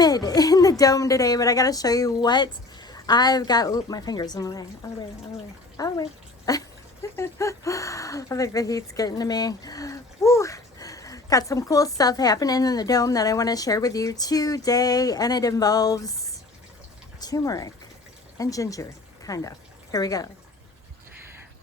humid in the dome today, but I gotta show you what I've got. Oh, my finger's in the way. Out of the way, out of the way, out of the way. I think the heat's getting to me. Woo. Got some cool stuff happening in the dome that I want to share with you today, and it involves turmeric and ginger, kind of. Here we go.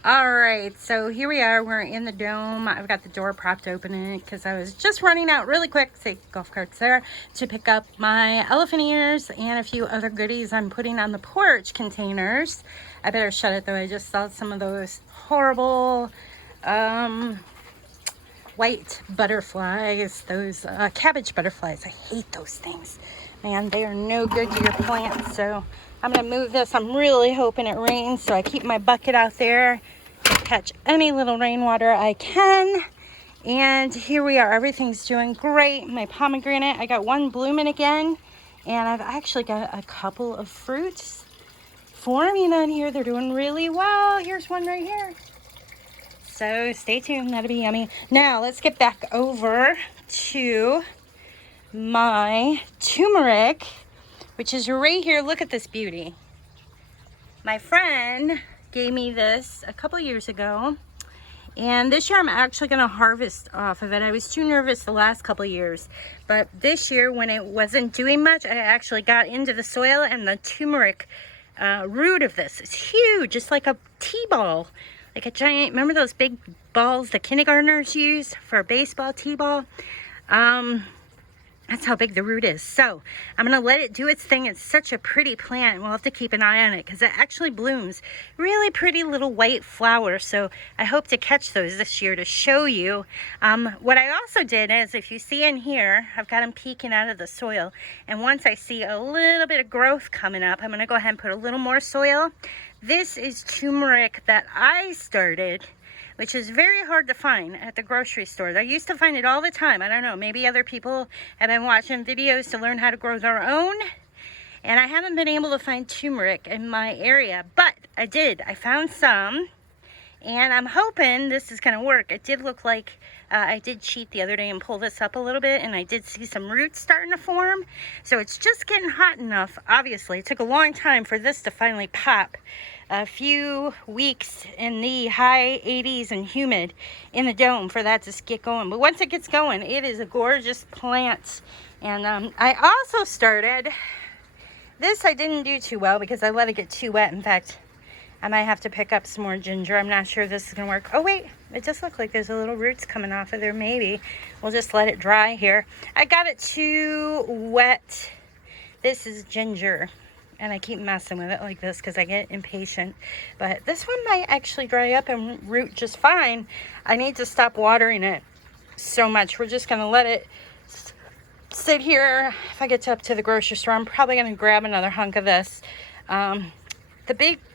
All right, so here we are. We're in the dome. I've got the door propped open because I was just running out really quick, say golf carts there, to pick up my elephant ears and a few other goodies I'm putting on the porch containers. I better shut it though. I just saw some of those horrible white butterflies, those cabbage butterflies. I hate those things. Man, they are no good to your plants. So I'm gonna move this. I'm really hoping it rains, so I keep my bucket out there to catch any little rainwater I can. And here we are. Everything's doing great. My pomegranate, I got one blooming again, and I've actually got a couple of fruits forming on here. They're doing really well. Here's one right here. So stay tuned. That'll be yummy. Now let's get back over to my turmeric, which is right here. Look at this beauty. My friend gave me this a couple years ago, and this year I'm actually going to harvest off of it. I was too nervous the last couple years, but this year when it wasn't doing much, I actually got into the soil, and the turmeric root of this is huge. It's like a t-ball, like a giant, remember those big balls the kindergartners use for a baseball t-ball? That's how big the root is. So I'm going to let it do its thing. It's such a pretty plant. We'll have to keep an eye on it because it actually blooms really pretty little white flowers. So I hope to catch those this year to show you. What I also did is, if you see in here, I've got them peeking out of the soil. And once I see a little bit of growth coming up, I'm going to go ahead and put a little more soil. This is turmeric that I started, which is very hard to find at the grocery store. I used to find it all the time. I don't know, maybe other people have been watching videos to learn how to grow their own, and I haven't been able to find turmeric in my area, but I did. I found some, and I'm hoping this is gonna work. It did look like I did cheat the other day and pull this up a little bit, and I did see some roots starting to form. So it's just getting hot enough. Obviously, it took a long time for this to finally pop. A few weeks in the high 80s and humid in the dome for that to get going. But once it gets going, it is a gorgeous plant. And I also started, this I didn't do too well because I let it get too wet. In fact, I might have to pick up some more ginger. I'm not sure if this is gonna work. Oh wait, it does look like there's a little roots coming off of there. Maybe we'll just let it dry here. I got it too wet. This is ginger, and I keep messing with it like this because I get impatient. But this one might actually dry up and root just fine. I need to stop watering it so much. We're just gonna let it sit here. If I get up to the grocery store, I'm probably gonna grab another hunk of this.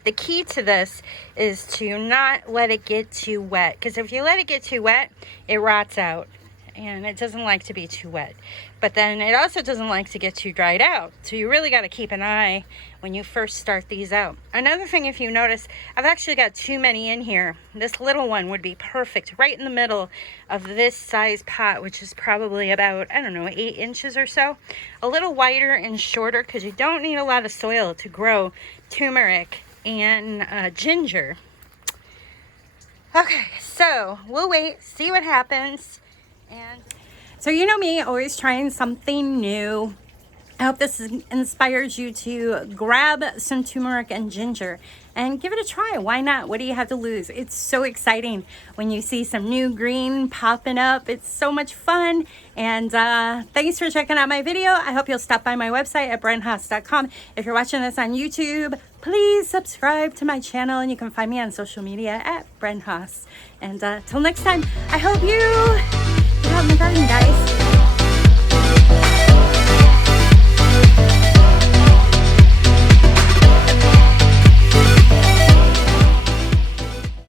The key to this is to not let it get too wet, because if you let it get too wet, it rots out, and it doesn't like to be too wet. But then it also doesn't like to get too dried out. So you really got to keep an eye when you first start these out. Another thing, if you notice, I've actually got too many in here. This little one would be perfect right in the middle of this size pot, which is probably about, I don't know, 8 inches or so. A little wider and shorter because you don't need a lot of soil to grow turmeric and ginger. Okay, so we'll wait, see what happens. And so you know me, always trying something new. I hope this inspires you to grab some turmeric and ginger and give it a try. Why not? What do you have to lose? It's so exciting when you see some new green popping up. It's so much fun. And thanks for checking out my video. I hope you'll stop by my website at brenhaas.com. If you're watching this on YouTube, please subscribe to my channel, and you can find me on social media at brenhaas. And till next time, I hope you get out in the garden, guys.